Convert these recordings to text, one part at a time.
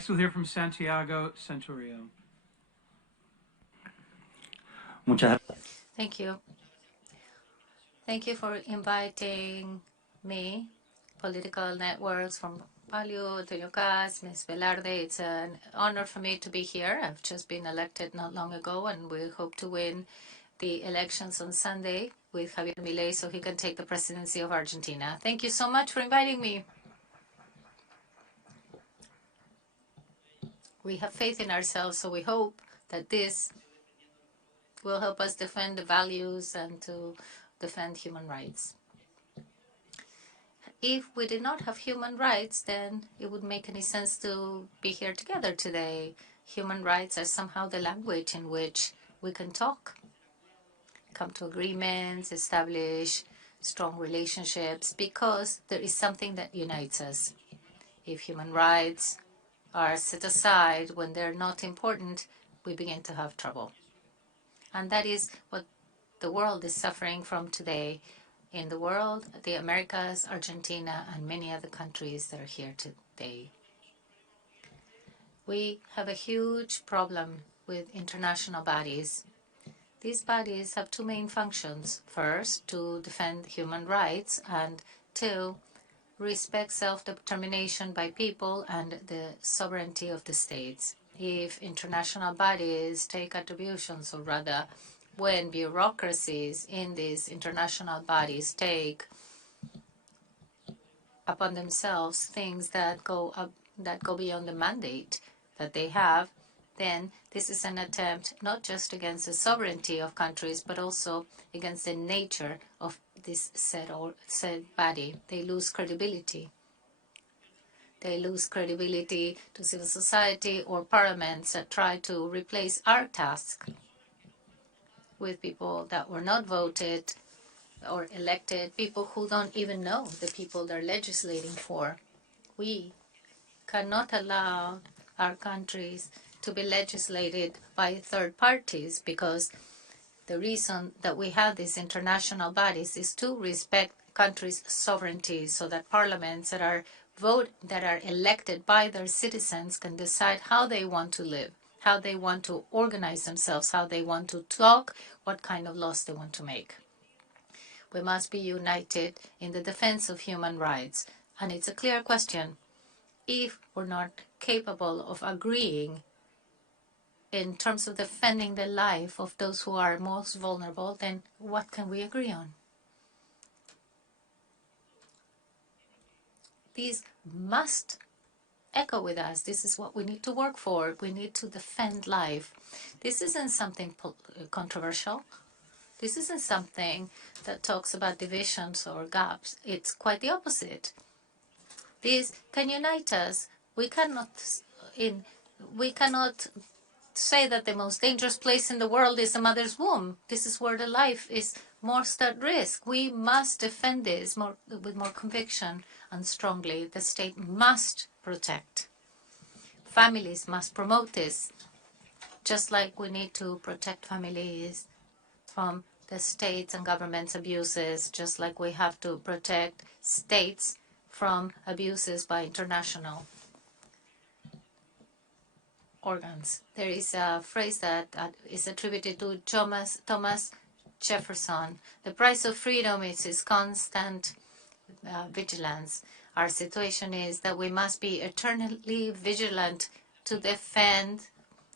Next, we'll hear from Santiago, Santurio. Thank you. Thank you for inviting me, Political Networks from Palio, Antonio Cas, Ms. Velarde. It's an honor for me to be here. I've just been elected not long ago, and we hope to win the elections on Sunday with Javier Milei so he can take the presidency of Argentina. Thank you so much for inviting me. We have faith in ourselves, so we hope that this will help us defend the values and to defend human rights. If we did not have human rights, then it wouldn't make any sense to be here together today. Human rights are somehow the language in which we can talk, come to agreements, establish strong relationships, because there is something that unites us. If human rights are set aside when they're not important, we begin to have trouble. And that is what the world is suffering from today. In the world, the Americas, Argentina, and many other countries that are here today. We have a huge problem with international bodies. These bodies have two main functions. First, to defend human rights, and two, respect self-determination by people and the sovereignty of the states. If international bodies take attributions, or rather, when bureaucracies in these international bodies take upon themselves things that go beyond the mandate that they have, then this is an attempt not just against the sovereignty of countries, but also against the nature of this said body. They lose credibility. They lose credibility to civil society or parliaments that try to replace our task with people that were not voted or elected, people who don't even know the people they're legislating for. We cannot allow our countries to be legislated by third parties, because the reason that we have these international bodies is to respect countries' sovereignty, so that parliaments that are elected by their citizens can decide how they want to live, how they want to organize themselves, how they want to talk, what kind of laws they want to make. We must be united in the defense of human rights. And it's a clear question. If we're not capable of agreeing in terms of defending the life of those who are most vulnerable, then what can we agree on? These must echo with us. This is what we need to work for. We need to defend life. This isn't something controversial. This isn't something that talks about divisions or gaps. It's quite the opposite. This can unite us. We cannot say that the most dangerous place in the world is a mother's womb. This is where the life is most at risk. We must defend this with more conviction and strongly. The state must protect. Families must promote this, just like we need to protect families from the states and governments' abuses, just like we have to protect states from abuses by international organs. There is a phrase that is attributed to Thomas Jefferson. The price of freedom is its constant vigilance. Our situation is that we must be eternally vigilant to defend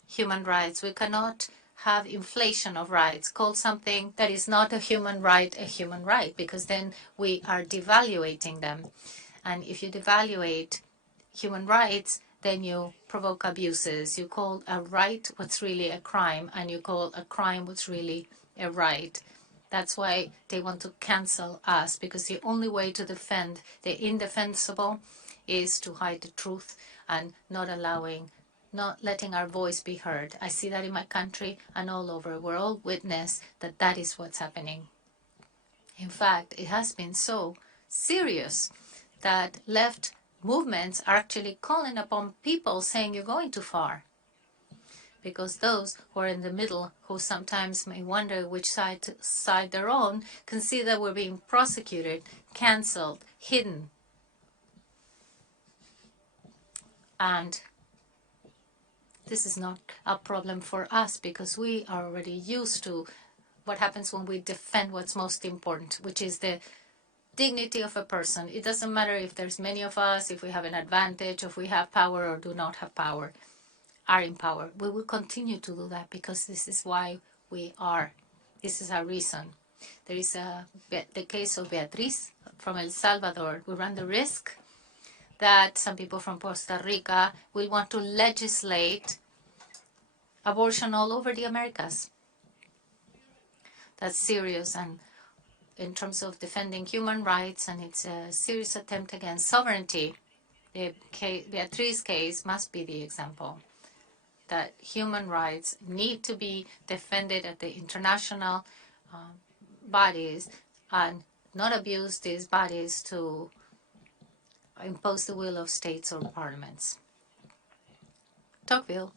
human rights. We cannot have inflation of rights, call something that is not a human right, because then we are devaluating them. And if you devaluate human rights, then you provoke abuses. You call a right what's really a crime, and you call a crime what's really a right. That's why they want to cancel us, because the only way to defend the indefensible is to hide the truth and not letting our voice be heard. I see that in my country and all over. We're all witness that that is what's happening. In fact, it has been so serious that left movements are actually calling upon people saying you're going too far. Because those who are in the middle, who sometimes may wonder which side they're on, can see that we're being prosecuted, cancelled, hidden. And This is not a problem for us because we are already used to what happens when we defend what's most important, which is the dignity of a person. It doesn't matter if there's many of us, if we have an advantage, if we have power or do not have power, are in power. We will continue to do that because this is why we are. This is our reason. There is the case of Beatriz from El Salvador. We run the risk that some people from Costa Rica will want to legislate abortion all over the Americas. That's serious, and in terms of defending human rights, and it's a serious attempt against sovereignty. The Beatriz case must be the example that human rights need to be defended at the international bodies and not abuse these bodies to impose the will of states or parliaments. Tocqueville,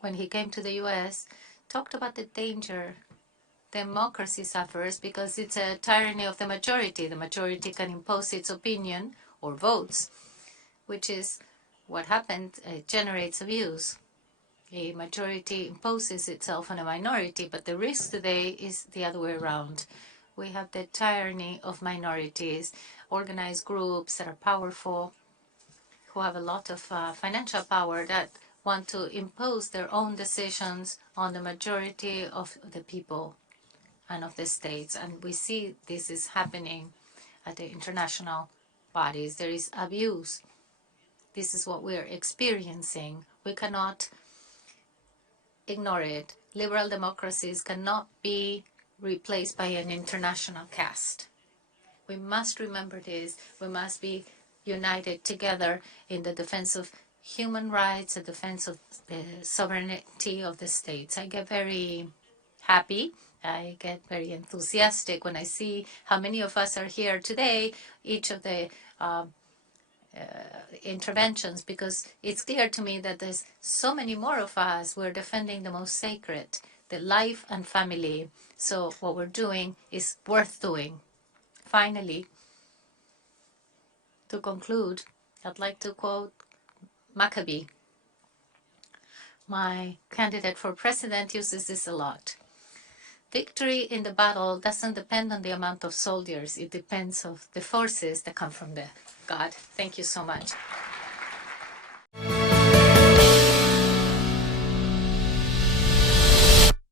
when he came to the US, talked about the danger democracy suffers because it's a tyranny of the majority. The majority can impose its opinion or votes, which is what happened. It generates abuse. A majority imposes itself on a minority, but the risk today is the other way around. We have the tyranny of minorities, organized groups that are powerful, who have a lot of financial power, that want to impose their own decisions on the majority of the people and of the states. And we see this is happening at the international bodies. There is abuse. This is what we're experiencing. We cannot ignore it. Liberal democracies cannot be replaced by an international caste. We must remember this. We must be united together in the defense of human rights, the defense of the sovereignty of the states. I get very happy. I get very enthusiastic when I see how many of us are here today, each of the interventions, because it's clear to me that there's so many more of us who are defending the most sacred, the life and family. So what we're doing is worth doing. Finally, to conclude, I'd like to quote Maccabee. My candidate for president uses this a lot. Victory in the battle doesn't depend on the amount of soldiers. It depends on the forces that come from God. Thank you so much.